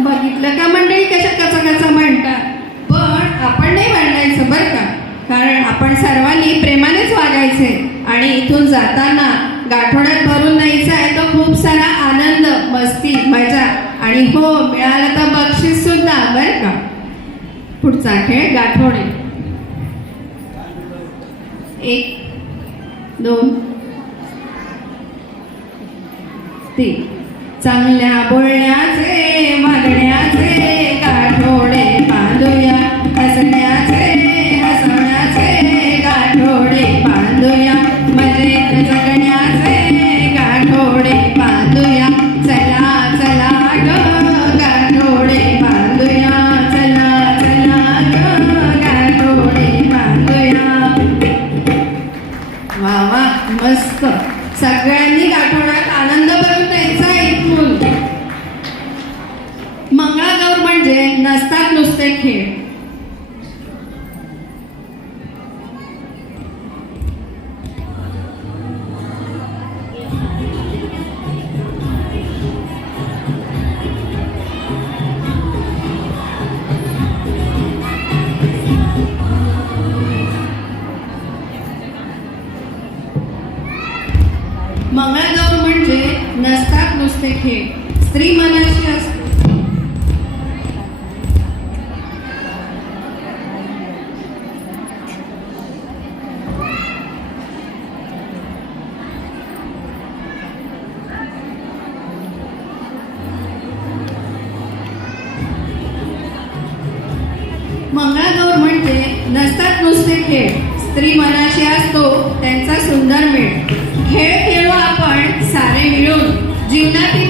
बघितलं का मंडळी कशा कचा म्हणतात. पण आपण नाही भांडायचं बरं का, कारण आपण सर्वांनी प्रेमानेच वागायचे आणि इथून जाताना गाठोड्यात भरून न्यायचा आहे तो खूप सारा आनंद, मस्ती, मजा आणि हो मिळालं तर बक्षीस सुद्धा बरं का. पुढचा खेळ गाठोडे. 1 2 3 चांगल्या बोलण्याचे वागण्याचे गाठोडे बांधूया, हसण्याचे हसण्याचे गाठोडे बांधूया, मजेत जगण्याचे गाठोडे बांधूया. चला चला ग गाठोडे बांधूया, चला चला ग गाठोडे बांधूया. वा वा मस्त. सगळ्यांनी गाठोड्यात आनंद भरून द्यायचा इथून. मंगळागौर म्हणजे नसतात नुसते खेळ. मंगळागौर म्हणजे नसतात नुसते खेळ. स्त्री मनाशी असते. मंगळागौर म्हणजे नसतात नुसते खेळ. स्त्री मनाशी असतो त्यांचा सुंदर मेळ. खेळ खेळू आपण सारे मिळून, जीवनातील